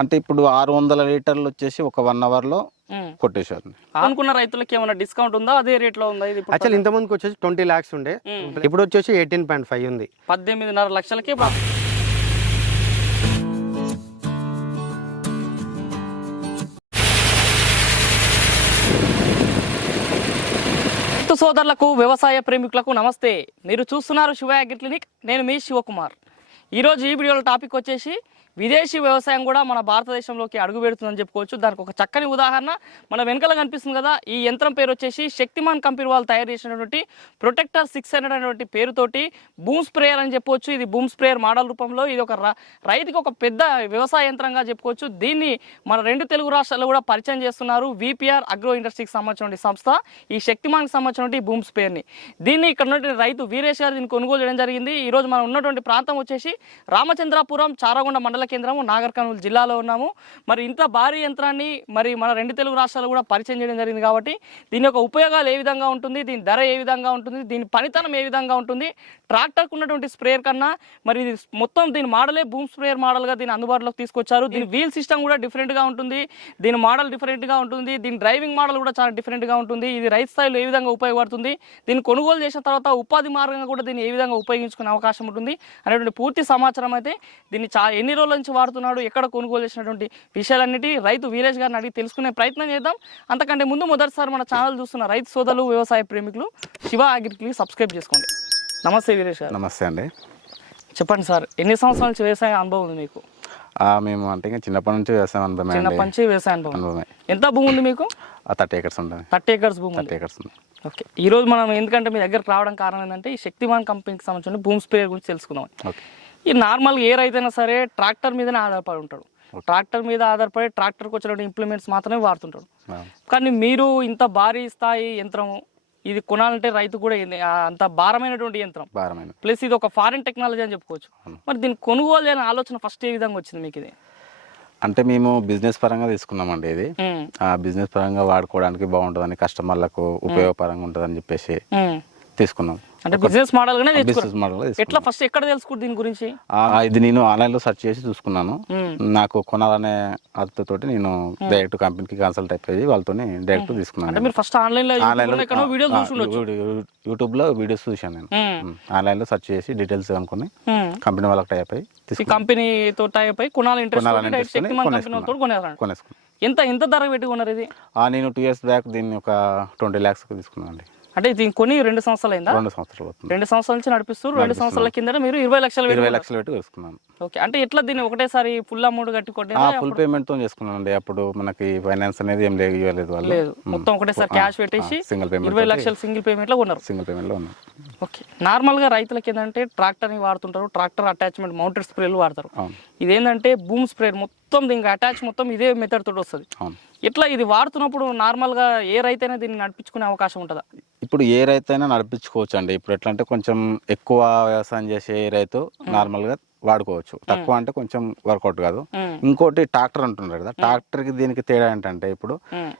అంటే ఇప్పుడు ఆరు వందల లీటర్లు వచ్చేసి ఒక వన్ అవర్లో. కొట్టేశారు. అనుకున్న రైతులకి ఏమైనా డిస్కౌంట్ ఉందా? అదే రేట్లో ఉందా ఇది ఇప్పుడు యాక్చువల్ ఇంత ముందుకు వచ్చేసి ట్వంటీ ల్యాక్స్ ఉండే. ఇప్పుడు వచ్చేసి ఎయిటీన్ పాయింట్ ఫైవ్ ఉంది. పద్దెనిమిదిన్నర లక్షలకి సోదరులకు వ్యవసాయ ప్రేమికులకు నమస్తే. మీరు చూస్తున్నారు శివ అగ్రి క్లినిక్. నేను మీ శివకుమార్. ఈరోజు ఈ వీడియోలో టాపిక్ వచ్చేసి విదేశీ వ్యవసాయం కూడా మన భారతదేశంలోకి అడుగు పెడుతుందని చెప్పుకోవచ్చు. దానికి ఒక చక్కని ఉదాహరణ మన వెనకాల కనిపిస్తుంది కదా ఈ యంత్రం పేరు వచ్చేసి శక్తిమాన్ కంపెనీ వాళ్ళు తయారు చేసినటువంటి ప్రొటెక్టర్ సిక్స్ హండ్రెడ్ అనేటువంటి పేరుతోటి బూమ్ స్ప్రేయర్ అని చెప్పవచ్చు ఇది బూమ్ స్ప్రేయర్ మోడల్ రూపంలో ఇది ఒక రైతుకి ఒక పెద్ద వ్యవసాయ యంత్రంగా చెప్పుకోవచ్చు. దీన్ని మన రెండు తెలుగు రాష్ట్రాల్లో కూడా పరిచయం చేస్తున్నారు విపిఆర్ అగ్రో ఇండస్ట్రీకి సంబంధించిన సంస్థ. ఈ శక్తిమాన్కి సంబంధించిన బూమ్ స్ప్రేయర్ని. దీన్ని ఇక్కడ ఉన్నటువంటి రైతు వీరేష్ గారు దీన్ని కొనుగోలు చేయడం జరిగింది. ఈరోజు మనం ఉన్నటువంటి ప్రాంతం వచ్చేసి రామచంద్రాపురం చారగొండ మండలం కేంద్రము నాగర్ కర్నూలు జిల్లాలో ఉన్నాము. మరి ఇంత భారీ యంత్రాన్ని మరి మన రెండు తెలుగు రాష్ట్రాలు కూడా పరిచయం చేయడం జరిగింది కాబట్టి దీని యొక్క ఉపయోగాలు ఏ విధంగా ఉంటుంది దీని ధర ఏ విధంగా ఉంటుంది దీని పనితనం ఏ విధంగా ఉంటుంది ట్రాక్టర్కు ఉన్నటువంటి స్ప్రేయర్ కన్నా మరి ఇది మొత్తం దీని మోడలే బూమ్ స్ప్రేయర్ మోడల్గా దీని అందుబాటులోకి తీసుకొచ్చారు. దీని వీల్ సిస్టమ్ కూడా డిఫరెంట్గా ఉంటుంది దీని మోడల్ డిఫరెంట్గా ఉంటుంది దీని డ్రైవింగ్ మోడల్ కూడా చాలా డిఫరెంట్గా ఉంటుంది. ఇది రైతు స్థాయిలో ఏ విధంగా ఉపయోగపడుతుంది దీన్ని కొనుగోలు చేసిన తర్వాత ఉపాధి మార్గంగా కూడా దీన్ని ఏ విధంగా ఉపయోగించుకునే అవకాశం ఉంటుంది అనేటువంటి పూర్తి సమాచారం అయితే దీన్ని చా ఎన్ని రోజులు నుంచి వాడుతున్నాడు ఎక్కడ కొనుగోలు చేసినటువంటి విషయాలన్నిటి రైతు వీరేష్ గారిని అడిగి తెలుసుకునే ప్రయత్నం చేద్దాం. అంతకంటే ముందు మొదటిసారి మన ఛానల్ చూస్తున్న రైతు సోదరులు వ్యవసాయ ప్రేమికులు శివ అగ్రికి సబ్స్క్రైబ్ చేసుకోండి. నమస్తే వీరేష్ గారు. నమస్తే అండి. చెప్పండి సార్ ఎన్ని సంవత్సరాల నుంచి వ్యవసాయ అనుభవం ఉంది మీకు? మేము అంటే ఇంకా చిన్నప్పటి నుంచి వ్యవసాయం అనుభవమే చిన్నప్పటి నుంచి వ్యవసాయ అనుభవం. అనుభవమే. ఎంత భూమి ఉంది మీకు? థర్టీ ఎకర్స్ ఉంటుంది. థర్టీ ఎకర్స్ భూమి థర్టీ ఎకర్స్ ఉంది. ఓకే. ఈ రోజు మనం ఎందుకంటే మీ దగ్గరకు రావడం కారణం ఏంటంటే ఈ శక్తిమాన్ కంపెనీకి సంబంధించిన భూమి స్ప్రేయర్ గురించి తెలుసుకుందాం. ఓకే. ఈ నార్మల్గా ఏ రైతైనా సరే ట్రాక్టర్ మీదనే ఆధారపడి ఉంటాడు. ట్రాక్టర్ మీద ఆధారపడి ట్రాక్టర్కి వచ్చిన ఇంప్లిమెంట్స్ మాత్రమే వాడుతుంటాడు. కానీ మీరు ఇంత భారీ స్థాయి యంత్రము ఇది కొనాలంటే రైతు కూడా అంత భారమైనటువంటి యంత్రం. భారమైన. ప్లస్ ఇది ఒక ఫారిన్ టెక్నాలజీ అని చెప్పుకోవచ్చు. మరి దీన్ని కొనుగోలు చేయాలని ఆలోచన ఫస్ట్ ఏ విధంగా వచ్చింది మీకు ఇది? అంటే మేము బిజినెస్ పరంగా తీసుకున్నామండి ఇది. ఆ బిజినెస్ పరంగా వాడుకోవడానికి బాగుంటుందని కస్టమర్లకు ఉపయోగపరంగా ఉంటుందని చెప్పేసి. తీసుకున్నాం. అంటే బిజినెస్ మోడల్ గానే బిజినెస్ మోడల్ ఎట్లా ఫస్ట్ ఎక్కడ తెలుసుకుంటు దీని గురించి? ఇది నేను ఆన్లైన్లో సెర్చ్ చేసి చూసుకున్నాను. నాకు కొనాలనే అర్థతోటి నేను డైరెక్ట్ కంపెనీకి కన్సల్ట్ అయిపోయి వాళ్ళతో డైరెక్ట్ అంటే తీసుకున్నాను మీరు ఫస్ట్ ఆన్లైన్లో ఆన్లైన్లో ఎక్కడో వీడియోస్ చూసి ఉండొచ్చు యూట్యూబ్లో వీడియోస్ చూశాను నేను. ఆన్లైన్లో సెర్చ్ చేసి డీటెయిల్స్ అనుకుని ఉమ్. కంపెనీ వాళ్ళకి టైప్ అయ్యి కంపెనీతో టైప్ అయి కొనాలి ఇంట్రెస్ట్ కొనేసుకున్నాను. ఎంత ఎంత ధర పెట్టి కొన్నారు ఇది నేను టూ ఇయర్స్ బ్యాక్ దీన్ని ఒక ట్వంటీ ల్యాక్స్ తీసుకున్నాను అండి అంటే దీని కొని రెండు సంవత్సరాలు అయిందా రెండు సంవత్సరాలు అవుతుంది. రెండు సంవత్సరాల నుంచి నడిపిస్తారు రెండు సంవత్సరాల కింద మీరు ఇరవై లక్షలు ఇరవై లక్షలు పెట్టి తీసుకున్నాను ఓకే అంటే ఎట్లా దీన్ని ఒకటేసారి ఫుల్ అమౌంట్ కట్టి కొట్టే ఫుల్ పేమెంట్తో చేసుకున్నాను అండి అప్పుడు మనకి ఫైనాన్స్ అనేది ఏం లేదు ఇవ్వలేదు వాళ్ళు. లేదు. మొత్తం ఒకటేసారి క్యాష్ పెట్టేసి సింగిల్ పేమెంట్ ఇరవై లక్షలు సింగిల్ పేమెంట్లో కొన్నారు సింగిల్ పేమెంట్లో ఉన్నాం ఓకే నార్మల్గా రైతులకి ఏంటంటే ట్రాక్టర్ని వాడుతుంటారు ట్రాక్టర్ అటాచ్మెంట్ మౌంటెడ్ స్ప్రేలు వాడతారు. ఇదేంటంటే బూమ్ స్ప్రే మొత్తం దీనికి అటాచ్ మొత్తం ఇదే మెథడ్ తోటి వస్తుంది. ఇట్లా ఇది వాడుతున్నప్పుడు నార్మల్గా ఏ రైతైనా దీన్ని నడిపించుకునే అవకాశం ఉంటుందా? ఇప్పుడు ఏ రైతు అయినా నడిపించుకోవచ్చు అండి ఇప్పుడు ఎట్లా అంటే కొంచెం ఎక్కువ వ్యవసాయం చేసే ఏ రైతు నార్మల్గా వాడుకోవచ్చు. తక్కువ అంటే కొంచెం వర్కౌట్ కాదు. ఇంకోటి ట్రాక్టర్ అంటున్నారు కదా ట్రాక్టర్కి దీనికి తేడా ఏంటంటే ఇప్పుడు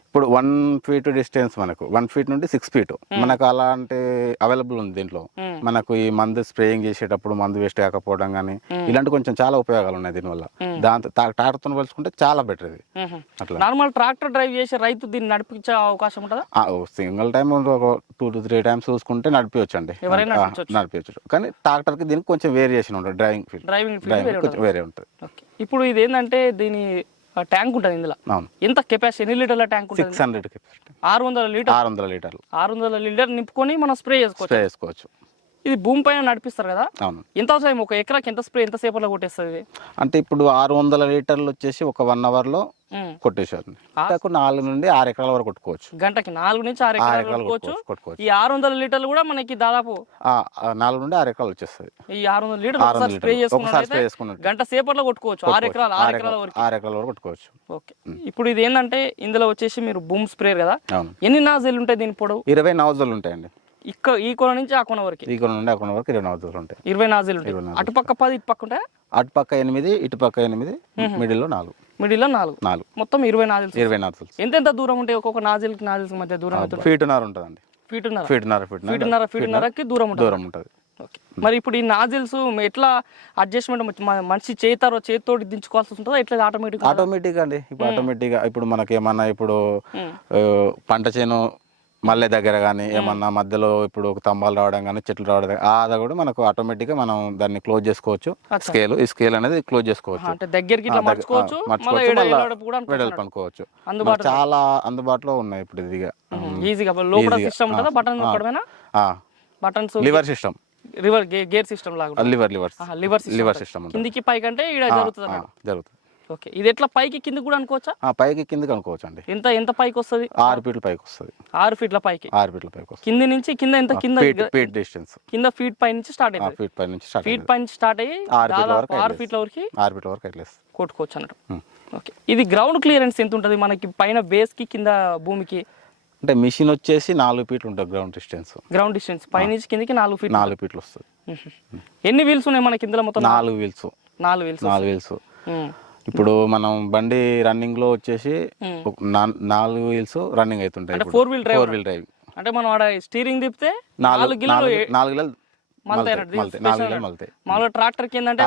ఇప్పుడు వన్ ఫీట్ డిస్టెన్స్ మనకు వన్ ఫీట్ నుండి సిక్స్ ఫీట్. మనకు అలాంటి అవైలబుల్ ఉంది దీంట్లో. మనకు ఈ మందు స్ప్రేయింగ్ చేసేటప్పుడు మందు వేస్ట్ కాకపోవడం కానీ ఇలాంటి కొంచెం చాలా ఉపయోగాలు ఉన్నాయి దీనివల్ల. దాంతో ట్రాక్టర్తో పోల్చుకుంటే చాలా బెటర్ ఇది. అట్లా. నార్మల్ ట్రాక్టర్ డ్రైవ్ చేసే రైతు దీన్ని నడిపించే అవకాశం ఉంటుందా? సింగిల్ టైం ఒక టూ టు త్రీ టైమ్స్ చూసుకుంటే నడిపించొచ్చు. నడిపించచ్చు కానీ ట్రాక్టర్కి దీనికి కొంచెం వేరియేషన్ ఉంటుంది డ్రైవింగ్ ఫీల్డ్. డ్రైవింగ్ ఫీల్డ్ వేరే ఉంటుంది. ఇప్పుడు ఇది ఏంటంటే దీని ట్యాంక్ ఉంటుంది ఇందులో. ఎంత కెపాసిటీ ఎన్ని లీటర్ల ట్యాంక్ ఉంటుంది? సిక్స్ హండ్రెడ్ ఆరు వందల లీటర్. ఆరు వందల లీటర్లు. ఆరు వందల లీటర్ నింపుకొని మనం స్ప్రే చేసుకోవచ్చు. స్ప్రే చేసుకోవచ్చు. ఇది భూమి పైన నడిపిస్తారు కదా? అవును. ఎంత అవసరం? ఒక ఎకరాకి ఎంత స్ప్రే ఎంత సేపట్లో కొట్టేస్తుంది అంటే ఇప్పుడు ఆరు వందల లీటర్లు వచ్చేసి ఒక వన్ అవర్లో. కొట్టేశారు నాకు నాలుగు నుండి ఆరు ఎకరాల వరకు కొట్టుకోవచ్చు. గంటకి నాలుగు నుంచి ఆరు ఎకరాలు కొట్టుకోవచ్చు. ఈ ఆరు వందల లీటర్లు కూడా మనకి దాదాపు నాలుగు నుండి ఆరు ఎకరాలు వచ్చేస్తుంది. ఈ ఆరు వందల లీటర్లు. స్ప్రే స్ప్రే చేసుకున్నట్టు. గంట సేపట్లో కొట్టుకోవచ్చు. ఆరు ఎకరాలు ఆరు ఎకరాల వరకు. ఆరు ఎకరాల వరకు కొట్టుకోవచ్చు. ఓకే. ఇప్పుడు ఇది ఏంటంటే ఇందులో వచ్చేసి మీరు బూమ్ స్ప్రేయర్ కదా? ఎన్ని నాజిల్ ఉంటాయి దీని పొడవు? ఇరవై నవజలు ఉంటాయండి. ఇక్కడ ఈ కొన నుంచి ఆ కొన వరకు? ఈ కొన నుండి ఆ కొన వరకు ఇరవై నవజలు ఉంటాయి. ఇరవై నాజిల్ ఉంటాయి. నాజిల్. అటుపక్క పది ఇటు పక్క ఉంటాయా? అటు పక్క ఎనిమిది ఇటు పక్క ఎనిమిది మిడిల్లో నాలుగు. మిడిల్లో నాలుగు? నాలుగు. మొత్తం ఇరవై నాజిల్స్ ఇరవై నవజలు ఎంత ఎంత దూరం ఉంటాయి? ఒక్కొక్క నాజిల్కి నాజిల్స్ మధ్య దూరం ఫీటున్నర ఉంటుందండి. ఫీటున్నర? ఫీటున్నర ఫీటున్నర. ఫీటున్నర ఫీటున్నరకి దూరం ఉంటుంది. దూరం ఉంటుంది. మరి ఇప్పుడు ఈ నాజిల్స్ ఎట్లా అడ్జస్ట్మెంట్ మనిషి చేతారో చేతితోటి దించుకోవాల్సి ఉంటుందా ఎట్లా ఆటోమేటిక్ ఆటోమేటిక్ అండి. ఇప్పుడు ఆటోమేటిక్గా ఇప్పుడు మనకి ఏమన్నా ఇప్పుడు పంట చేను మల్లె దగ్గర కానీ ఏమన్నా మధ్యలో ఇప్పుడు ఒక స్తంభాలు రావడం కానీ చెట్లు రావడం అది కూడా మనకు ఆటోమేటిక్గా మనం దాన్ని క్లోజ్ చేసుకోవచ్చు. స్కేల్ ఈ స్కేల్ అనేది క్లోజ్ చేసుకోవచ్చు. దగ్గరికి మర్చుకోవచ్చు వెడల్పు అనుకోవచ్చు. చాలా అందుబాటులో ఉన్నాయి ఇప్పుడు ఇదిగా. ఈజీగా. System button buttons lever system. River gear system లాగా lever lever. Lever system lever కిందికి పైకి అంటే ఇక్కడ జరుగుతుంది జరుగుతుంది. ఓకే. ఇది ఎట్లా? పైకి కిందికి కూడా అనుకోవచ్చా? ఆ, పైకి కిందకి అనుకోవచ్చు అండి ఎంత ఎంత పైకి వస్తుంది? ఆరు ఫీట్ల పైకి వస్తుంది. ఆరు ఫీట్ల పైకి? ఆరు ఫీట్ల పైకి వస్తుంది. కింది నుంచి కింద ఎంత? కింద ఫీట్ డిస్టెన్స్ కింద ఫీట్ పై నుంచి స్టార్ట్ అవుతుంది ఫీట్ పై నుంచి స్టార్ట్ ఫీట్ పై నుంచి స్టార్ట్ అయ్యి ఆరు దాదాపు. ఫీట్ల వరకు ఆరు ఫీట్ల వరకు అట్లేస్ కొట్టుకోవచ్చు అన్నట్టు. ఓకే. ఇది గ్రౌండ్ క్లియరెన్స్ ఎంత ఉంటుంది? మనకి పైన బేస్కి కింద భూమికి? అంటే మిషన్ వచ్చేసి నాలుగు ఫీట్లు ఉంటుంది గ్రౌండ్ డిస్టెన్స్ గ్రౌండ్ డిస్టెన్స్ పై నుంచి కిందికి నాలుగు ఫీట్ నాలుగు ఫీట్లు వస్తుంది. ఎన్ని వీల్స్ ఉన్నాయి మనకి ఇందులో మొత్తం? నాలుగు వీల్స్ నాలుగు వీల్స్ నాలుగు వీల్స్ ఇప్పుడు మనం బండి రన్నింగ్లో వచ్చేసి నాలుగు వీల్స్ రన్నింగ్ అవుతుంటాయి four wheel drive four wheel drive అంటే మనం ఆడ స్టీరింగ్ తిప్పితే నాలుగు నాలుగు మామూలుగా ట్రాక్టర్ ఏంటంటే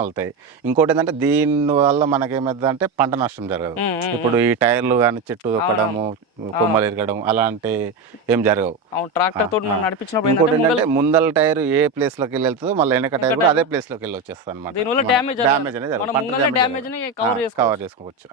మలుతాయి. ఇంకోటి ఏంటంటే దీని వల్ల మనకేమైంది అంటే పంట నష్టం జరగదు. ఇప్పుడు ఈ టైర్లు కానీ చెట్టు దొక్కడము కొమ్మలు ఎరగడం అలాంటి ఏం జరగవు. ట్రాక్టర్ తోటి నడిపించినప్పుడు ఇంకోటి ఏంటంటే ముందల టైర్ ఏ ప్లేస్లోకి వెళ్తుందో మళ్ళీ వెనక టైర్ కూడా అదే ప్లేస్లోకి వెళ్ళి వచ్చేస్తుంది అనమాట డ్యామేజ్ డ్యామేజ్ అనేది కవర్ చేసుకోవచ్చు.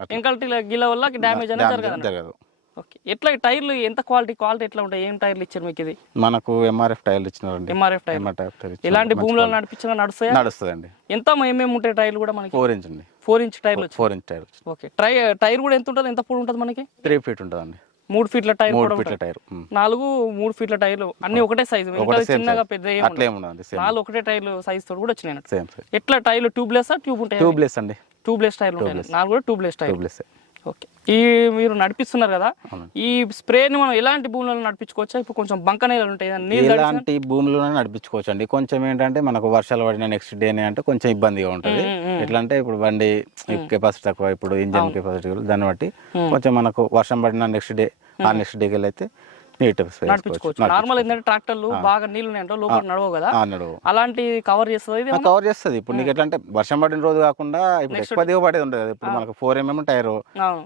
గిల్ల వల్ల డ్యామేజ్ జరగదు అనేది జరగదు. ఓకే. ఎట్లా టైర్లు ఎంత క్వాలిటీ క్వాలిటీ ఎట్లా ఉంటాయి? ఏం టైర్లు ఇచ్చారు మీకు ఇది? మనకు ఎంఆర్ఎఫ్ టైర్లు ఇచ్చినారండి. ఎంఆర్ఎఫ్ టైర్ ఎంఆర్ఎఫ్ టైర్ ఇచ్చారు. ఇలాంటి quality. నడిపించినా నడుస్తాయా? నడుస్తుందండి ఎంత ఏమేమి ఉంటాయి టైర్లు కూడా మనకి? ఫోర్ ఇంచ్ అండి. ఫోర్ ఇంచ్ టైర్లు four inch tyre okay. Try tyre కూడా ఎంత ఉంటుంది? ఎంత పొడి ఉంటుంది మనకి? త్రీ ఫీట్ ఉంటుందండి. మూడు ఫీట్ల టైర్ మూడు కూడా ఫీట్ల టైర్. నాలుగు మూడు ఫీట్ల టైర్లు. అన్ని ఒకటే సైజు చిన్నగా పెద్ద నాలుగు ఒకటే టైర్లు సైజ్ తోటి కూడా వచ్చినాయి ఎట్లా? టైర్లు ట్యూబ్లెస్ ట్యూబ్ ఉంటాయి? ట్యూబ్లెస్ అండి. ట్యూబ్లెస్ టైర్లు ఉంటాయి? నాలుగు కూడా ట్యూబ్లెస్ టైర్ ట్యూబ్లెస్ ఓకే ఈ మీరు నడిపిస్తున్నారు కదా ఈ స్ప్రేని మనం ఎలాంటి భూములలో నడిపించుకోవచ్చా? ఇప్పుడు కొంచెం బంక నేలలు ఉంటాయి నీళ్ళు తడిసిన- ఇలాంటి భూముల్లోనే నడిపించుకోవచ్చు అండి కొంచెం ఏంటంటే మనకు వర్షాలు పడిన నెక్స్ట్ డేనే అంటే కొంచెం ఇబ్బందిగా ఉంటుంది. ఎట్లా అంటే ఇప్పుడు బండి కెపాసిటీ తక్కువ ఇప్పుడు ఇంజన్ కెపాసిటీ దాన్ని బట్టి కొంచెం మనకు వర్షం పడిన నెక్స్ట్ డే ఆ నెక్స్ట్ డేకి అయితే నడిపించుకోవచ్చు. నార్మల్ ఏంటంటే ట్రాక్టర్లు బాగా నీళ్ళు ఉన్నాయంటే లోపల నడవవు కదా? అలాంటి కవర్ చేస్తుంది కవర్ చేస్తుంది. ఇప్పుడు నీకు ఎట్లా అంటే వర్షం పడిన రోజు కాకుండా ఇప్పుడు ఎక్కువ దిగుబడేది ఉంటుంది కదా. ఇప్పుడు మనకు ఫోర్ ఎంఎం టైర్.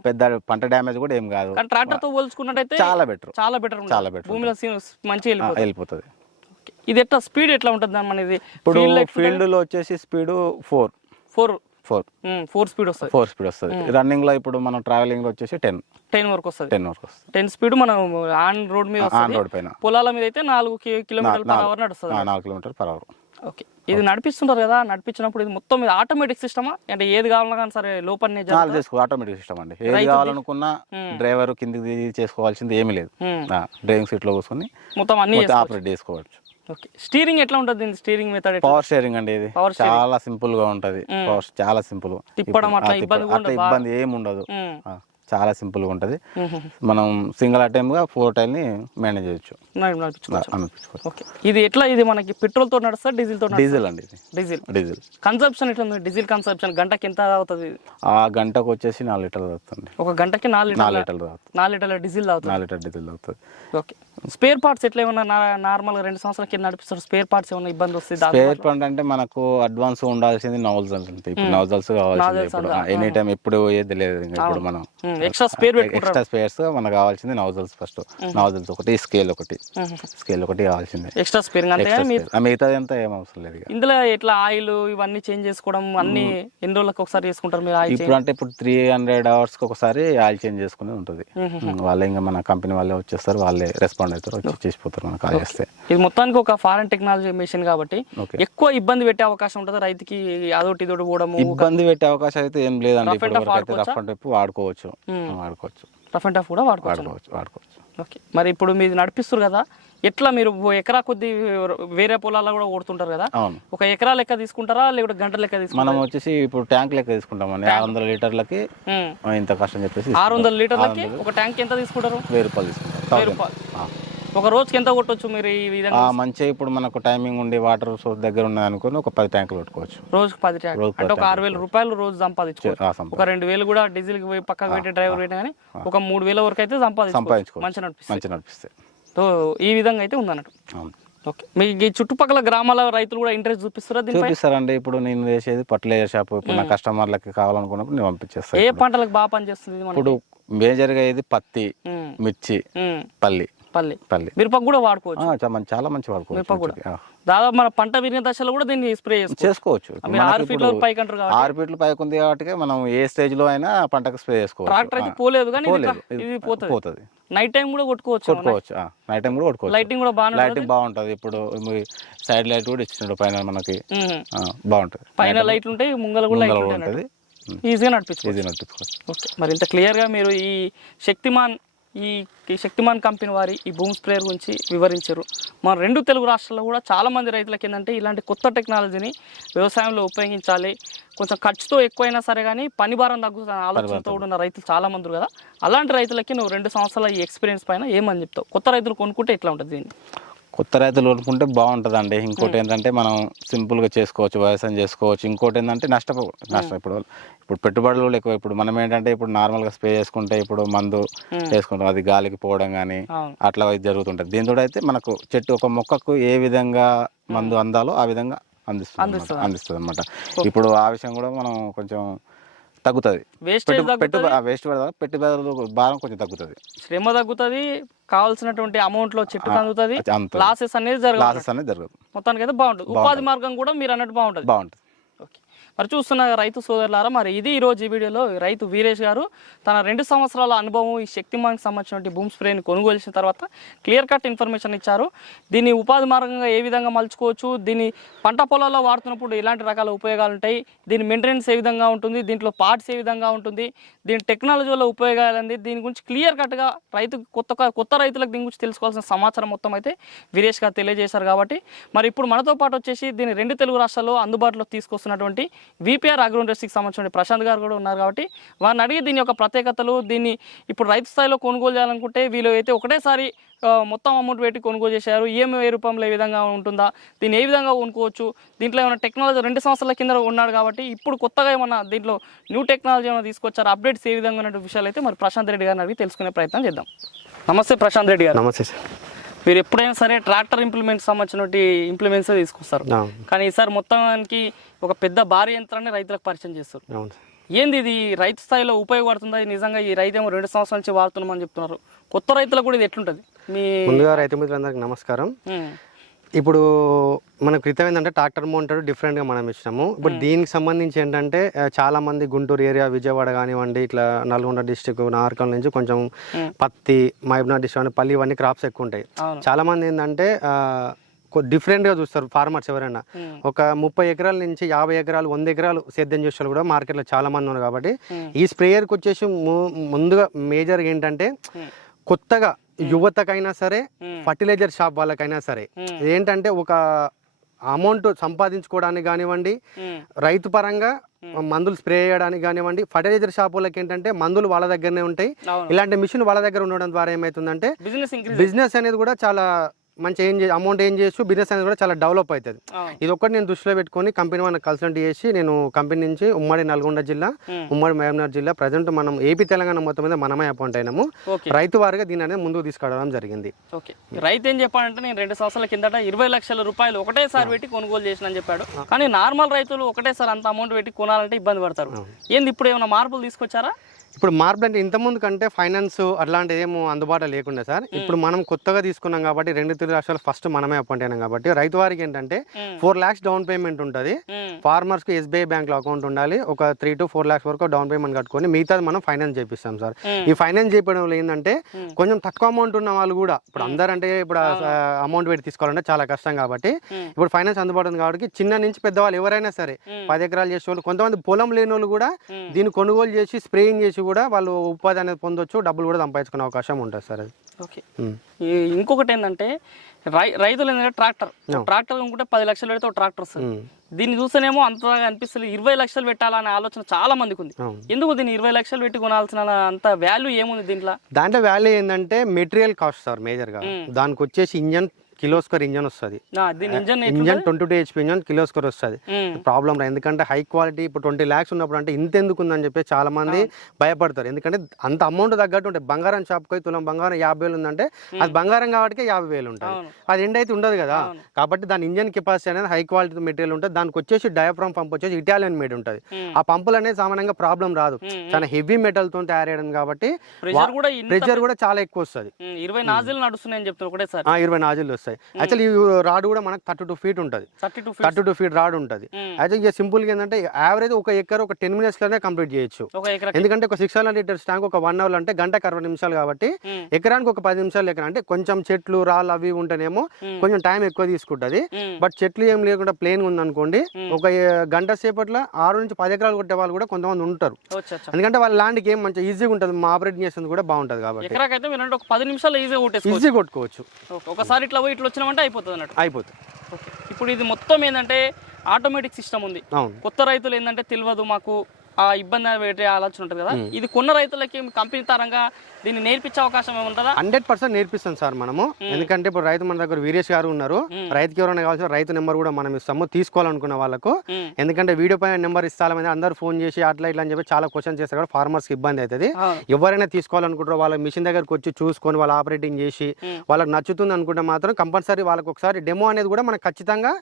పెద్ద పంట డ్యామేజ్ కూడా ఏం కాదు. ట్రాక్టర్తో పోల్చుకున్నట్టయితే చాలా బెటర్ చాలా బెటర్ చాలా better భూమిలో మంచిగా వెళ్ళిపోతుంది. ఇది ఎట్లా? స్పీడ్ ఎట్లా ఉంటుంది ఇది ఇప్పుడు ఫీల్డ్లో వచ్చేసి speed four four four. Four speed వస్తుంది. ఫోర్ స్పీడ్ వస్తుంది. రన్నింగ్లో ఇప్పుడు మనం ట్రావెలింగ్లో వచ్చేసి టెన్. టెన్ వరకు వస్తుంది. టెన్ వరకు వస్తుంది. టెన్ స్పీడ్ మనం ఆన్ రోడ్ మీద ఆన్ రోడ్ పైన. పొలాల మీద అయితే నాలుగు కి- కిలోమీటర్ల పర్ అవర్ నడుస్తుంది ఆ, నాలుగు కిలోమీటర్ పర్ అవర్. ఓకే. ఇది నడిపిస్తుంటారు కదా నడిపించినప్పుడు ఇది మొత్తం మీద ఆటోమేటిక్ సిస్టమా? అంటే ఏది కావాలన్నా కానీ సరే లోపలనే చేసుకో ఆటోమేటిక్ సిస్టమ్ అండి. ఏది కావాలనుకున్నా డ్రైవర్ కిందికి చేసుకోవాల్సింది ఏమీ లేదు. డ్రైవింగ్ సీట్లో కూర్చొని మొత్తం అన్ని ఆపరేట్ చేసుకోవచ్చు. ఓకే. స్టీరింగ్ ఎట్లా ఉంటుంది దీని స్టీరింగ్ మెథడ్ పవర్ షేరింగ్ అండి ఇది. Power చాలా సింపుల్గా ఉంటది. పవర్ చాలా సింపుల్ తిప్పడం అట్లా ఇబ్బంది అట్లా ఇబ్బంది ఏమి ఉండదు. చాలా సింపుల్గా ఉంటది. మనం సింగిల్ అటెంప్గా ఫోర్ టైల్ని మేనేజ్ చేయొచ్చు. ఓకే. ఇది ఎట్లా? ఇది మనకి పెట్రోల్తో నడుస్తా డీజిల్తో డీజిల్ అండి ఇది. డీజిల్ డీజిల్ కన్సప్షన్ ఎట్లా ఉంది? డీజిల్ కన్సప్షన్ గంటకి ఎంత అవుతుంది? ఆ గంటకు వచ్చేసి నాలుగు లీటర్లు తాగుతుంది ఒక గంటకి నాలుగు నాలుగు లీటర్ల లీటర్లు తాగుతుంది నాలుగు లీటర్ల డీజిల్ అవుతుంది. నాలుగు లీటర్ డీజిల్ తాగుతుంది ఓకే. స్పేర్ పార్ట్స్ ఎట్లా ఏమన్నా నార్మల్గా రెండు సంవత్సరాల కింద నడిపిస్తారు? స్పేర్ పార్ట్స్ ఏమన్నా ఇబ్బంది వస్తుంది స్పేర్ పంట అంటే మనకు అడ్వాన్స్ ఉండాల్సింది నౌజల్స్ నౌజల్స్ కావాల్సింది ఇప్పుడు. ఎనీ టైం ఎప్పుడు ఏది లేదు ఇప్పుడు మనం. ఎక్స్ట్రా స్పేర్ ఎక్స్ట్రా స్పేర్స్ మనకు కావాల్సింది నౌజల్స్ ఫస్ట్. నౌజల్స్ ఒకటి స్కేల్ ఒకటి. స్కేల్ ఒకటి కావాల్సిందే. ఎక్స్ట్రా. ఆ మిగతాది అంతా ఏం అవసరం లేదు. ఇందులో ఎట్లా ఆయిల్ ఇవన్నీ చేంజ్ చేసుకోవడం అన్ని ఎన్ని రోజులకు ఒకసారి చేసుకుంటారు మీరు ఆయిల్ ఇప్పుడు అంటే ఇప్పుడు త్రీ హండ్రెడ్ అవర్స్కి ఒకసారి ఆయిల్ చేంజ్ చేసుకునేది ఉంటుంది. వాళ్ళే ఇంకా మన కంపెనీ వాళ్ళే వచ్చేస్తారు వాళ్ళే రెస్పాండ్ అవుతారు వచ్చి చేసిపోతారు మనకు కాల్ చేస్తే. ఇది మొత్తానికి ఒక ఫారెన్ టెక్నాలజీ మెషిన్ కాబట్టి. ఎక్కువ ఇబ్బంది పెట్టే అవకాశం ఉంటుంది రైతుకి? అదొకటి ఇదొకటి పోవడము ఇబ్బంది పెట్టే అవకాశం అయితే ఏం లేదండి. రఫ్ అండ్ టైప్ వాడుకోవచ్చు? వాడుకోవచ్చు. రఫ్ అండ్ టఫ్ కూడా వాడుకోవచ్చు. వాడుకోవచ్చు ఓకే మరి ఇప్పుడు మీరు నడిపిస్తారు కదా ఎట్లా మీరు ఎకరా కొద్ది వేరే పొలాల్లో కూడా ఓడుతుంటారు కదా ఒక ఎకరా లెక్క తీసుకుంటారా లేకపోతే గంట లెక్క తీసుకుంటారా? మనం వచ్చేసి ఇప్పుడు ట్యాంక్ లెక్క తీసుకుంటామండి. ఆరు వందల లీటర్లకి. ఆ, ఇంత కష్టం చెప్పేసి ఆరు వందల లీటర్లకి ఒక ట్యాంక్ ఎంత తీసుకుంటారు? వెయ్యి రూపాయలు తీసుకుంటాం. వెయ్యి థౌసండ్ రూపాయలు ఒక రోజుకి ఎంత కొట్టొచ్చు మీరు ఈ విధంగా? మంచిగా ఇప్పుడు మనకు టైమింగ్ ఉండి వాటర్ సోర్స్ దగ్గర ఉన్నది అనుకుని ఒక పది ట్యాంకులు పెట్టుకోవచ్చు రోజుకి పది ట్యాంక్ రోజుకి అంటే ఒక ఆరు వేల రూపాయలు రోజు సంపాదించుకోవచ్చు. ఒక రెండు వేలు కూడా డీజిల్కి పోయి పక్కకు పెట్టి డ్రైవర్ పెట్టినా కానీ ఒక మూడు వేల వరకు అయితే సంపాదించుకోవచ్చు. మంచిగా నడిపిస్తుంది మంచిగా నడిపిస్తాయి సో ఈ విధంగా అయితే ఉందన్నట్టు. ఓకే. మీకు ఈ చుట్టుపక్కల గ్రామాల రైతులు కూడా ఇంట్రెస్ట్ చూపిస్తారా చూపిస్తారండి. ఇప్పుడు నేను చేసేది పట్లేజర్ షాప్ ఇప్పుడు నా కస్టమర్లకి కావాలనుకున్నప్పుడు నేను పంపించేస్తాను ఏ పంటలకు బాగా పనిచేస్తుంది? ఇప్పుడు మేజర్గా ఇది పత్తి మిర్చి పల్లి. పల్లి. పల్లి. మిరపకు కూడా వాడుకోవచ్చు. చాలా మంచి వాడుకోవచ్చు. దాదాపు మన పంట విరిగిన దశలో కూడా దీన్ని స్ప్రే చేసుకోవచ్చు. ఆరు ఫీట్ల పైకి అంటారు ఆరు ఫీట్లు పైకి ఉంది కాబట్టి మనం ఏ స్టేజ్లో అయినా పంటకు స్ప్రే చేసుకోవచ్చు. ట్రాక్టర్ అయితే పోలేదు కానీ ఇది పోతుంది. నైట్ టైం కూడా కొట్టుకోవచ్చు కొట్టుకోవచ్చు. నైట్ టైం కూడా కొట్టుకోవచ్చు. లైటింగ్ కూడా బాగానే ఉంటుంది. లైటింగ్ బాగుంటది. ఇప్పుడు సైడ్ లైట్ కూడా ఇచ్చినాడు పైన మనకి. బాగుంటుంది. పైన లైట్లు ఉంటాయి ముంగల కూడా ఉంటాయి ఉంటుంది. ఈజీగా నడిపించుకోవచ్చు. ఈజీ నడిపించుకోవచ్చు. ఓకే మరి ఇంత క్లియర్గా మీరు ఈ శక్తిమాన్ ఈ శక్తిమాన్ కంపెనీ వారి ఈ భూమి స్ప్రేయర్ గురించి వివరించారు. మన రెండు తెలుగు రాష్ట్రాల్లో కూడా చాలా మంది రైతులకి ఏంటంటే ఇలాంటి కొత్త టెక్నాలజీని వ్యవసాయంలో ఉపయోగించాలి. కొంచెం ఖర్చుతో ఎక్కువైనా సరే కానీ పని భారం తగ్గుతున్న ఆలోచనతో ఉన్న రైతులు చాలా మంది కదా. అలాంటి రైతులకి నువ్వు రెండు సంవత్సరాల ఈ ఎక్స్పీరియన్స్ పైన ఏమని చెప్తావు? కొత్త రైతులు కొనుక్కుంటే ఎట్లా ఉంటుంది దీన్ని? కొత్త రైతులు కొనుక్కుంటే బాగుంటుందండి. ఇంకోటి ఏంటంటే మనం సింపుల్గా చేసుకోవచ్చు వ్యవసాయం చేసుకోవచ్చు. ఇంకోటి ఏంటంటే నష్టపో నష్టం ఇప్పుడు ఇప్పుడు పెట్టుబడులు ఎక్కువ. ఇప్పుడు మనం ఏంటంటే ఇప్పుడు నార్మల్గా స్ప్రే చేసుకుంటే ఇప్పుడు మందు వేసుకుంటాం. అది గాలికి పోవడం కానీ అట్లా జరుగుతుంటుంది. దీంతో అయితే మనకు చెట్టు ఒక మొక్కకు ఏ విధంగా మందు అందాలో ఆ విధంగా అందిస్తుంది. అందిస్తుంది అనమాట ఇప్పుడు ఆ విషయం కూడా మనం కొంచెం తగ్గుతుంది. వేస్ట్ పెట్టుబడులు భారం కొంచెం తగ్గుతుంది. శ్రమ తగ్గుతుంది కావాల్సినటువంటి అమౌంట్లో చెట్టు అందుతుంది లాసెస్ అనేది జరగదు లాసెస్ అనేది జరగదు. మొత్తానికి అయితే బాగుంటుంది. ఉపాధి మార్గం కూడా మీరు అన్నట్టు బాగుంటుంది. బాగుంటుంది. మరి చూస్తున్న రైతు సోదరులారా మరి ఇది ఈ రోజు ఈ వీడియోలో రైతు వీరేష్ గారు తన రెండు సంవత్సరాల అనుభవం ఈ శక్తిమాన్కి సంబంధించిన భూమి స్ప్రేని కొనుగోలు చేసిన తర్వాత క్లియర్ కట్ ఇన్ఫర్మేషన్ ఇచ్చారు. దీన్ని ఉపాధి మార్గంగా ఏ విధంగా మలుచుకోవచ్చు దీన్ని పంట పొలాల్లో వాడుతున్నప్పుడు ఎలాంటి రకాల ఉపయోగాలు ఉంటాయి దీని మెయింటెనెన్స్ ఏ విధంగా ఉంటుంది దీంట్లో పార్ట్స్ ఏ విధంగా ఉంటుంది దీని టెక్నాలజీ వల్ల ఉపయోగాలు ఏంది దీని గురించి క్లియర్ కట్గా రైతు కొత్త కొత్త రైతులకు దీని గురించి తెలుసుకోవాల్సిన సమాచారం మొత్తం అయితే వీరేష్ గారు తెలియజేశారు కాబట్టి మరి ఇప్పుడు మనతో పాటు వచ్చేసి దీన్ని రెండు తెలుగు రాష్ట్రాల్లో అందుబాటులో తీసుకొస్తున్నటువంటి విపిఆర్ అగ్రో ఇండస్ట్రీకి సంబంధించిన ప్రశాంత్ గారు కూడా ఉన్నారు కాబట్టి వారిని అడిగి దీని యొక్క ప్రత్యేకతలు దీన్ని ఇప్పుడు రైతు స్థాయిలో కొనుగోలు చేయాలనుకుంటే వీళ్ళు అయితే ఒకటేసారి మొత్తం అమౌంట్ పెట్టి కొనుగోలు చేశారు. ఈఎంఐ రూపంలో ఏ విధంగా ఉంటుందా? దీన్ని ఏ విధంగా కొనుక్కోవచ్చు? దీంట్లో ఏమైనా టెక్నాలజీ రెండు సంవత్సరాల కింద ఉన్నాడు కాబట్టి ఇప్పుడు కొత్తగా ఏమన్నా దీంట్లో న్యూ టెక్నాలజీ ఏమైనా తీసుకొచ్చారు? అప్డేట్స్ ఏ విధంగా ఉన్న విషయాలు అయితే మరి ప్రశాంత్ రెడ్డి గారిని అడిగి తెలుసుకునే ప్రయత్నం చేద్దాం. నమస్తే ప్రశాంత్ రెడ్డి గారు. నమస్తే సార్. మీరు ఎప్పుడైనా సరే ట్రాక్టర్ ఇంప్లిమెంట్స్ సంబంధించినటువంటి ఇంప్లిమెంట్స్ తీసుకొస్తారు. కానీ ఈసారి మొత్తానికి ఒక పెద్ద భారీ యంత్రాన్ని రైతులకు పరిచయం చేస్తారు. ఏంది ఇది? రైతు స్థాయిలో ఉపయోగపడుతుందా? నిజంగా ఈ రైతేమో రెండు సంవత్సరాల నుంచి వాడుతున్నామని చెప్తున్నారు. కొత్త రైతులకు కూడా ఇది ఎట్లుంటుంది? మీ ముందుగా రైతు మిత్రులందరికీ నమస్కారం. ఇప్పుడు మన క్రితం ఏంటంటే ట్రాక్టర్ మౌంటెడ్ డిఫరెంట్గా మనం ఇచ్చినాము. ఇప్పుడు దీనికి సంబంధించి ఏంటంటే చాలా మంది గుంటూరు ఏరియా విజయవాడ కానివ్వండి ఇట్లా నల్గొండ డిస్టిక్ నార్కల్ నుంచి కొంచెం పత్తి మహబూబ్నగర్ డిస్టిక్ పల్లి ఇవన్నీ క్రాప్స్ ఎక్కువ ఉంటాయి. చాలా మంది ఏంటంటే డిఫరెంట్గా చూస్తారు ఫార్మర్స్ ఎవరైనా. ఒక ముప్పై ఎకరాల నుంచి యాభై ఎకరాలు వంద ఎకరాలు సేద్యం చేసే వాళ్ళు కూడా మార్కెట్లో చాలా మంది ఉన్నారు కాబట్టి ఈ స్ప్రేయర్కి వచ్చేసి ముందుగా మేజర్ ఏంటంటే కొత్తగా యువతకైనా సరే ఫర్టిలైజర్ షాప్ వాళ్ళకైనా సరే. ఏంటంటే ఒక అమౌంట్ సంపాదించుకోవడానికి కానివ్వండి రైతు పరంగా మందులు స్ప్రే చేయడానికి కానివ్వండి ఫర్టిలైజర్ షాప్ వాళ్ళకి ఏంటంటే మందులు వాళ్ళ దగ్గరనే ఉంటాయి. ఇలాంటి మిషన్ వాళ్ళ దగ్గర ఉండడం ద్వారా ఏమవుతుందంటే బిజినెస్ అనేది కూడా చాలా మంచి ఏం అమౌంట్ ఏం చేయొచ్చు బిజినెస్ అనేది కూడా చాలా డెవలప్ అవుతుంది. ఇది ఒక్కటి నేను దృష్టిలో పెట్టుకొని కంపెనీ వాళ్ళని కన్సల్ట్ చేసి నేను కంపెనీ నుంచి ఉమ్మడి నల్గొండ జిల్లా ఉమ్, ఉమ్మడి మహబూబ్నగర్ జిల్లా ప్రజెంట్ మనం ఏపీ తెలంగాణ మొత్తం మీద మనమే అపాయింట్ అయినాము. రైతు వారిగా దీని అనేది ముందుకు తీసుకురావడం జరిగింది. ఓకే. రైతు ఏం చెప్పాడంటే నేను రెండు సంవత్సరాల కిందట ఇరవై లక్షల రూపాయలు ఒకటేసారి పెట్టి కొనుగోలు చేసిన చెప్పాడు. కానీ నార్మల్ రైతులు ఒకటేసారి అంత అమౌంట్ పెట్టి కొనాలంటే ఇబ్బంది పడతారు. ఏంది ఇప్పుడు ఏమైనా మార్పులు తీసుకొచ్చారా? ఇప్పుడు మార్పులు అంటే ఇంతకుముందు కంటే ఫైనాన్స్ అట్లాంటిది ఏమో అందుబాటులో లేకుండా సార్ ఇప్పుడు మనం కొత్తగా తీసుకున్నాం కాబట్టి రెండు తెలుగు రాష్ట్రాలు ఫస్ట్ మనమే అపాయింట్ అయినాం కాబట్టి రైతు వారికి ఏంటంటే ఫోర్ ల్యాక్స్ డౌన్ పేమెంట్ ఉంటుంది. ఫార్మర్స్కి ఎస్బీఐ బ్యాంక్లో అకౌంట్ ఉండాలి. ఒక త్రీ టు ఫోర్ లాక్స్ వరకు డౌన్ పేమెంట్ కట్టుకొని మిగతాది మనం ఫైనాన్స్ చేపిస్తాం సార్. ఈ ఫైనాన్స్ చేయడం వల్ల ఏంటంటే. కొంచెం తక్కువ అమౌంట్ ఉన్న వాళ్ళు కూడా ఇప్పుడు అందరంటే ఇప్పుడు అమౌంట్ పెట్టి తీసుకోవాలంటే చాలా కష్టం కాబట్టి ఇప్పుడు ఫైనాన్స్ అందుబాటు ఉంది కాబట్టి చిన్న నుంచి పెద్దవాళ్ళు ఎవరైనా సరే పది ఎకరాలు చేసే వాళ్ళు కొంతమంది పొలం లేని వాళ్ళు కూడా. దీన్ని కొనుగోలు చేసి స్ప్రేయింగ్ చేసి కూడా వాళ్ళు ఉపాధి అనేది పొందొచ్చు డబ్బులు కూడా సంపాదించుకునే అవకాశం ఉంటుంది సార్ అది. ఓకే. ఇంకొకటి ఏంటంటే రై రైతులు ఏంటంటే ట్రాక్టర్. ట్రాక్టర్ కొనుక్కుంటే పది లక్షలు పెడితే ఒక ట్రాక్టర్ వస్తుంది. దీన్ని చూస్తేనేమో అంతగా అనిపిస్తుంది ఇరవై లక్షలు పెట్టాలనే ఆలోచన చాలా మందికి ఉంది. ఎందుకు దీన్ని ఇరవై లక్షలు పెట్టి కొనాల్సిన అంత వాల్యూ ఏముంది దీంట్లో? దాంట్లో వాల్యూ ఏంటంటే మెటీరియల్ కాస్ట్ సార్ మేజర్గా. దానికి వచ్చేసి ఇంజన్ కిలోస్కర్ ఇంజన్ వస్తుంది. Engine twenty two HP engine Kirloskar వస్తుంది. ప్రాబ్లం రా ఎందుకంటే హై క్వాలిటీ ఇప్పుడు ట్వంటీ ల్యాక్స్ ఉన్నప్పుడు అంటే ఇంత ఎందుకు ఉందని చెప్పి చాలా మంది భయపడతారు. ఎందుకంటే అంత అమౌంట్ తగ్గట్టు ఉంటాయి బంగారం షాప్కి పోయి తులం బంగారం యాభై వేలు ఉందంటే అది బంగారం కాబట్టి యాభై వేలు ఉంటుంది. అది ఎండ్ అయితే ఉండదు కదా. కాబట్టి దాని ఇంజన్ కెపాసిటీ అనేది హై క్వాలిటీ మెటీరియల్ ఉంటుంది. దానికి వచ్చేసి డయాఫ్రామ్ పంప్ వచ్చేసి ఇటాలియన్ మేడ్ ఉంటుంది. ఆ పంపులు అనేది సామాన్యంగా ప్రాబ్లం రాదు. చాలా హెవీ మెటల్తో తయారు చేయడం కాబట్టి ప్రెషర్ కూడా చాలా ఎక్కువ వస్తుంది. ఇరవై నాజిల్ నడుస్తున్నాయని ఆ ఇరవై నాజిల్ వస్తాయి యాక్చువల్లీ ఈ రాడ్ కూడా మనకు థర్టీ టూ ఫీట్ ఉంటుంది. థర్టీ టూ ఫీట్ రాడ్ ఉంటుంది. అయితే ఇక సింపుల్గా ఏంటంటే యావరేజ్ ఒక ఎకర్ ఒక టెన్ మినిట్స్లోనే కంప్లీట్ చేయొచ్చు. ఎందుకంటే ఒక సిక్స్ హండ్రెడ్ లీటర్స్ ట్యాంక్ ఒక వన్ అవర్ అంటే గంటకు అరవై నిమిషాలు కాబట్టి ఎకరానికి ఒక పది నిమిషాలు ఎకరా అంటే కొంచెం చెట్లు రాళ్ళు అవి ఉంటేనేమో కొంచెం టైం ఎక్కువ తీసుకుంటది. బట్ చెట్లు ఏం లేకుండా ప్లేన్ ఉందనుకోండి. ఒక గంట సేపట్లో ఆరు నుంచి పది ఎకరాలు కొట్టే వాళ్ళు కూడా కొంతమంది ఉంటారు. ఎందుకంటే వాళ్ళ ల్యాండ్కి ఏం మంచిగా ఈజీగా ఉంటుంది మా ఆపరేటింగ్ చేసేది కూడా బాగుంటుంది కాబట్టి. పది నిమిషాలు ఈజీగా కొట్టుకోవచ్చు. ఒకసారి ఇట్లా పోయి ఇట్లా వచ్చినామంటే అయిపోతుంది అన్నట్టు. అయిపోతుంది. ఇప్పుడు ఇది మొత్తం ఏంటంటే ఆటోమేటిక్ సిస్టమ్ ఉంది. కొత్త రైతులు ఏంటంటే తెలియదు మాకు. ఆ ఇబ్బంది పెట్టే ఆలోచన ఉంటుంది కదా? ఇది కొన్న రైతులకి కంపెనీ తరంగా దీన్ని నేర్పించే అవకాశం ఏముంటుందా? హండ్రెడ్ పర్సెంట్ నేర్పిస్తాం సార్ మనము. ఎందుకంటే ఇప్పుడు రైతు మన దగ్గర వీరేష్ గారు ఉన్నారు. రైతుకి ఎవరైనా కావాల్సిన రైతు నెంబర్ కూడా మనం ఇస్తాము తీసుకోవాలనుకున్న వాళ్ళకు. ఎందుకంటే వీడియో పైన నెంబర్ ఇస్తామని అందరు ఫోన్ చేసి అట్లా ఇట్లా అని చెప్పి చాలా క్వశ్చన్ చేస్తారు కూడా ఫార్మర్స్కి ఇబ్బంది అవుతుంది. ఎవరైనా తీసుకోవాలనుకుంటారో వాళ్ళ మిషన్ దగ్గరకు వచ్చి చూసుకొని వాళ్ళు ఆపరేటింగ్ చేసి. వాళ్ళకి నచ్చుతుంది అనుకుంటే మాత్రం కంపల్సరీ వాళ్ళకి ఒకసారి డెమో అనేది కూడా మనం ఖచ్చితంగా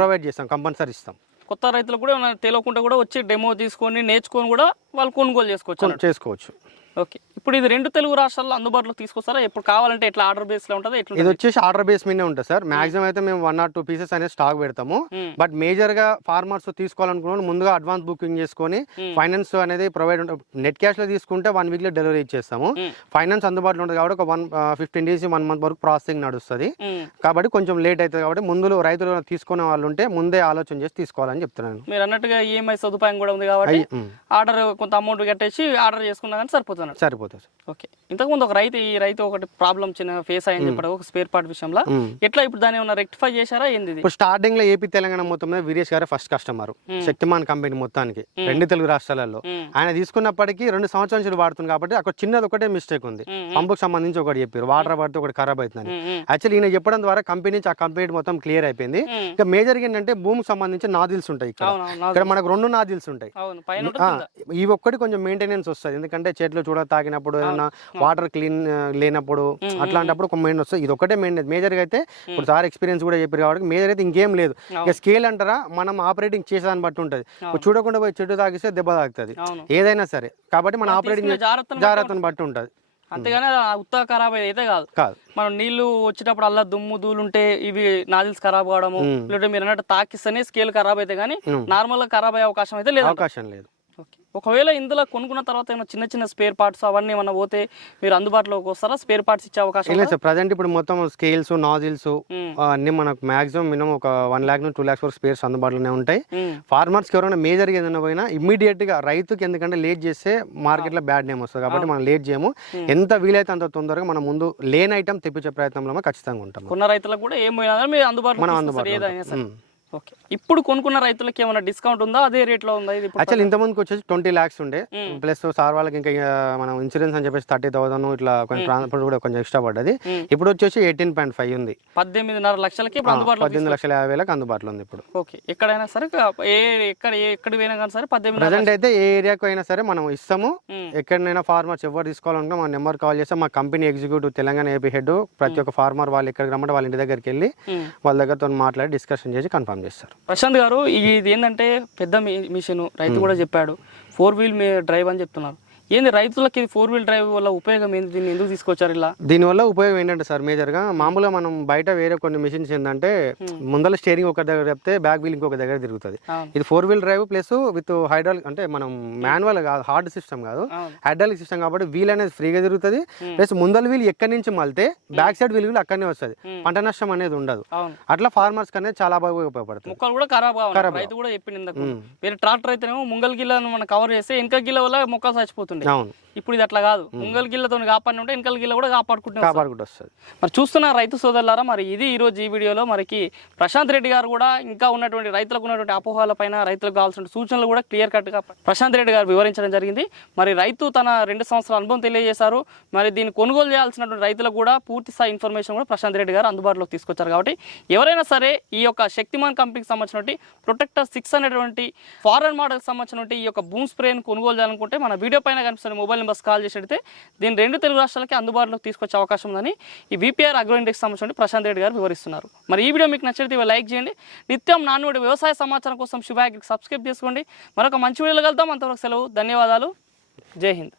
ప్రొవైడ్ చేస్తాం కంపల్సరీ ఇస్తాం. కొత్త రైతులు కూడా తెలియకుండా కూడా వచ్చి డెమో తీసుకొని నేర్చుకొని కూడా వాళ్ళు కొనుగోలు చేసుకోవచ్చు. చేసుకోవచ్చు ఓకే ఇప్పుడు ఇది రెండు తెలుగు రాష్ట్రాల్లో అందుబాటులో తీసుకొస్తారా ఎప్పుడు కావాలంటే ఎట్లా ఆర్డర్ బేస్లో ఉంటుందా ఇది వచ్చేసి ఆర్డర్ బేస్ మీదే ఉంటుంది సార్ మాక్సిమం అయితే మేము వన్ ఆర్ టూ పీసెస్ అనేది స్టాక్ పెడతాము. బట్ మేజర్గా ఫార్మర్స్ తీసుకోవాలనుకున్న ముందుగా అడ్వాన్స్ బుకింగ్ చేసుకొని. ఫైనాన్స్ అనేది ప్రొవైడ్ నెట్ క్యాష్లో తీసుకుంటే వన్ వీక్లో డెలివరీ ఇచ్చేస్తాము. ఫైనాన్స్ అందుబాటులో ఉంటుంది కాబట్టి ఒక one fifteen days one month వరకు ప్రాసెసింగ్ నడుస్తుంది. కాబట్టి కొంచెం లేట్ అవుతుంది కాబట్టి ముందు రైతులు తీసుకునే వాళ్ళు ఉంటే ముందే ఆలోచన చేసి తీసుకోవాలని చెప్తున్నాను మీరు అన్నట్టుగా ఈఎంఐ సదుపాయం కూడా ఉంది కాబట్టి ఆర్డర్ కొంత అమౌంట్ కట్టేసి ఆర్డర్ చేసుకున్నా కానీ సరిపోతుంది అన్నట్టు. సరిపోతుంది సార్ ఓకే. ఇంతకుముందు ఒక రైతు ఈ రైతు ఒకటి ప్రాబ్లం చిన్న ఫేస్ అయ్యని చెప్పాడు ఒక స్పేర్ పార్ట్ విషయంలో. ఎట్లా ఇప్పుడు దాన్ని ఏమైనా రెక్టిఫై చేశారా? ఏంది? ఇప్పుడు స్టార్టింగ్లో ఏపీ తెలంగాణ మొత్తం మీద వీరేష్ గారే ఫస్ట్ కస్టమర్ శక్తిమాన్ కంపెనీ మొత్తానికి. రెండు తెలుగు రాష్ట్రాలలో. ఆయన తీసుకున్నప్పటికీ రెండు సంవత్సరాల నుంచి వాడుతుంది కాబట్టి అక్కడ చిన్నది ఒకటే మిస్టేక్ ఉంది. పంపుకు సంబంధించి ఒకటి చెప్పారు. వాటర్ పడితే ఒకటి ఖరాబ్ అవుతుందని. ఉమ్, యాక్చువల్లీ ఈయన చెప్పడం ద్వారా కంపెనీ నుంచి ఆ కంపెనీ మొత్తం క్లియర్ అయిపోయింది. ఇంకా మేజర్ ఏంటంటే భూమికి సంబంధించి నాదిల్స్ ఉంటాయి ఇక్కడ. మనకు రెండు నాదిల్స్ ఉంటాయి. ఇవి ఒక్కటి కొంచెం మెయింటెనెన్స్ వస్తుంది. ఎందుకంటే చెట్లు చూడ తాగినప్పుడు ఏదైనా వాటర్ క్లీన్ లేనప్పుడు అట్లాంటప్పుడు ఒక మెయిన్ వస్తుంది. ఇది ఒకటే మెయిన్. మేజర్గా అయితే ఇప్పుడు సార్ ఎక్స్పీరియన్స్ కూడా చెప్పారు కాబట్టి మేజర్ అయితే ఇంకేం లేదు. ఇక స్కేల్ అంటారా? మనం ఆపరేటింగ్ చేసేదాన్ని బట్టి ఉంటుంది. చూడకుండా పోయి చెట్టు తాగిస్తే దెబ్బ తాగుతుంది. ఏదైనా సరే. కాబట్టి మన ఆపరేటింగ్ జాగ్రత్తను బట్టి ఉంటుంది. అంతేగాని అది ఉత్త ఖరాబ్ అయితే కాదు. కాదు. మనం నీళ్ళు వచ్చేటప్పుడు అలా దుమ్ము ధూళుంటే ఇవి నాజిల్స్ ఖరాబ్ కావడము లేదంటే మీరు అన్నట్టు తాకిస్తేనే స్కేల్ ఖరాబ్ అయితే కానీ నార్మల్గా ఖరాబ్ అయ్యే అవకాశం అయితే లేదు అవకాశం లేదు. ఓకే. ఒకవేళ ఇందులో కొనుక్కున్న తర్వాత ఏమైనా చిన్న చిన్న స్పేర్ పార్ట్స్ అవన్నీ ఏమైనా పోతే మీరు అందుబాటులోకి వస్తారా? స్పేర్ పార్ట్స్ ఇచ్చే అవకాశం లేదు సార్ ప్రజెంట్ ఇప్పుడు మొత్తం స్కేల్స్ నాజిల్స్. అన్ని మనకు మాక్సిమం మినిమం ఒక వన్ ల్యాక్ నుంచి టూ ల్యాక్స్ వరకు స్పేర్స్ అందుబాటులోనే ఉంటాయి. ఉమ్, ఫార్మర్స్కి ఎవరైనా మేజర్గా ఏదైనా పోయినా ఇమ్మీడియట్గా రైతుకి ఎందుకంటే లేట్ చేస్తే మార్కెట్లో బ్యాడ్ నేమ్ వస్తుంది కాబట్టి మనం లేట్ చేయము. ఎంత వీలైతే అంత తొందరగా మనం ముందు లేని ఐటమ్ తెప్పించే ప్రయత్నంలో ఖచ్చితంగా ఉంటాం కొన్న రైతులకు కూడా ఏం పోయినా కానీ మీరు అందుబాటులో ఓకే. ఇప్పుడు కొనుక్కున్న రైతులకి ఏమైనా డిస్కౌంట్ ఉందా? అదే రేట్లో ఉందా? ఇది యాక్చువల్ ఇంత ముందుకు వచ్చేసి ట్వంటీ ల్యాక్స్ ఉండే. ప్లస్ సార్ వాళ్ళకి ఇంకా మనం ఇన్సూరెన్స్ అని చెప్పేసి థర్టీ థౌసండ్ ఇట్లా కొంచెం ట్రాన్స్పోర్ట్ కూడా కొంచెం ఎక్స్ట్రా పడ్డది. ఉమ్. ఇప్పుడు వచ్చేసి ఎయిటీన్ పాయింట్ ఫైవ్ ఉంది. పద్దెనిమిదిన్నర లక్షలకి అందుబాటులో పద్దెనిమిది లక్షల యాభై వేలకు అందుబాటులో ఉంది ఇప్పుడు. ఓకే. ఎక్కడైనా సరే ఏ ఎక్కడ ఎక్కడ పోయినా కానీ సరే పద్దెనిమిది ప్రజెంట్ అయితే ఏ ఏరియాకు అయినా సరే మనం ఇస్తాము. ఎక్కడైనా ఫార్మర్స్ ఎవరు తీసుకోవాలనుకుంటే మా నెంబర్ కాల్ చేస్తే మా company executive Telangana AP head ప్రతి ఒక్క ఫార్మర్ వాళ్ళు ఎక్కడికి రమ్మంటే వాళ్ళ ఇంటి దగ్గరికి వెళ్ళి. వాళ్ళ దగ్గరతో మాట్లాడి డిస్కషన్ చేసి కన్ఫర్మ్ చేస్తారు. ప్రశాంత్ గారు ఇది ఏంటంటే పెద్ద మిషన్ రైతు కూడా చెప్పాడు ఫోర్ వీల్ డ్రైవ్ అని చెప్తున్నారు. ఏంది రైతులకి ఫోర్ వీల్ డ్రైవ్ వల్ల ఉపయోగం ఏంది? దీన్ని ఎందుకు తీసుకొచ్చారు ఇలా? దీనివల్ల ఉపయోగం ఏంటంటే సార్ మేజర్గా మామూలుగా మనం బయట వేరే కొన్ని మిషన్స్ ఏంటంటే ముందర స్టీరింగ్ ఒక దగ్గర చెప్తే బ్యాక్ వీల్ ఇంకొక దగ్గర తిరుగుతుంది. ఇది four wheel drive plus with hydraulic అంటే మనం మాన్యువల్ కాదు హార్డ్ సిస్టమ్ కాదు. హైడ్రాలిక్ సిస్టమ్ కాబట్టి వీల్ అనేది ఫ్రీగా తిరుగుతుంది. ప్లస్ ముందల వీల్ ఎక్కడి నుంచి మళ్తే బ్యాక్ సైడ్ వీల్ కూడా అక్కడనే వస్తుంది. పంట నష్టం అనేది ఉండదు. అట్లా ఫార్మర్స్ అనేది చాలా బాగా ఉపయోగపడుతుంది. మొక్కలు కూడా ఖరాబ్ రైతు కూడా చెప్పింది ట్రాక్టర్ అయితేనేమో ముంగల్ గిల్లను మనం కవర్ చేస్తే వెనక గిల్ల వల్ల మొక్కలు చచ్చిపోతుండే. అవును. ఇప్పుడు ఇది అట్లా కాదు. ముంగల్ గిల్లతో కాపాడి ఉంటే వెనకల గిల్ల కూడా కాపాడుకుంటున్నాం కాపాడుకుంటూ వస్తుంది. మరి చూస్తున్న రైతు సోదరులారా మరి ఇది ఈ రోజు ఈ వీడియోలో మరికి ప్రశాంత్ రెడ్డి గారు కూడా ఇంకా ఉన్నటువంటి రైతులకు ఉన్నటువంటి అపోహాల పైన రైతులకు కావాల్సిన సూచనలు కూడా క్లియర్ కట్గా ప్రశాంత్ రెడ్డి గారు వివరించడం జరిగింది. మరి రైతు తన రెండు సంవత్సరాల అనుభవం తెలియజేశారు. మరి దీన్ని కొనుగోలు చేయాల్సినటువంటి రైతులకు కూడా పూర్తి స్థాయి ఇన్ఫర్మేషన్ కూడా ప్రశాంత్ రెడ్డి గారు అందుబాటులోకి తీసుకొచ్చారు కాబట్టి ఎవరైనా సరే ఈ యొక్క శక్తిమాన్ కంపెనీకి సంబంధించినటువంటి ప్రొటెక్టర్ సిక్స్ అనేటువంటి ఫారెన్ మోడల్కి సంబంధించినటువంటి ఈ యొక్క బూమ్ స్ప్రేని కొనుగోలు చేయాలనుకుంటే మన వీడియో పైన కనిపిస్తున్న మొబైల్ నెంబర్స్ కాల్ చేసినట్టే దీని రెండు తెలుగు రాష్ట్రాలకి అందుబాటులోకి తీసుకొచ్చే అవకాశం ఉందని ఈ బీపీఆర్ అగ్రో ఇండెక్స్ సంబంధించి ప్రశాంత్ రెడ్డి గారు వివరిస్తున్నారు. మరి ఈ వీడియో మీకు నచ్చితే ఇవి లైక్ చేయండి. నిత్యం నాన్నోడి వ్యవసాయ సమాచారం కోసం శుభాగ్రికి సబ్స్క్రైబ్ చేసుకోండి. మరొక మంచి వీడియోలో కలుద్దాం. అంతవరకు సెలవు ధన్యవాదాలు. జై హింద్.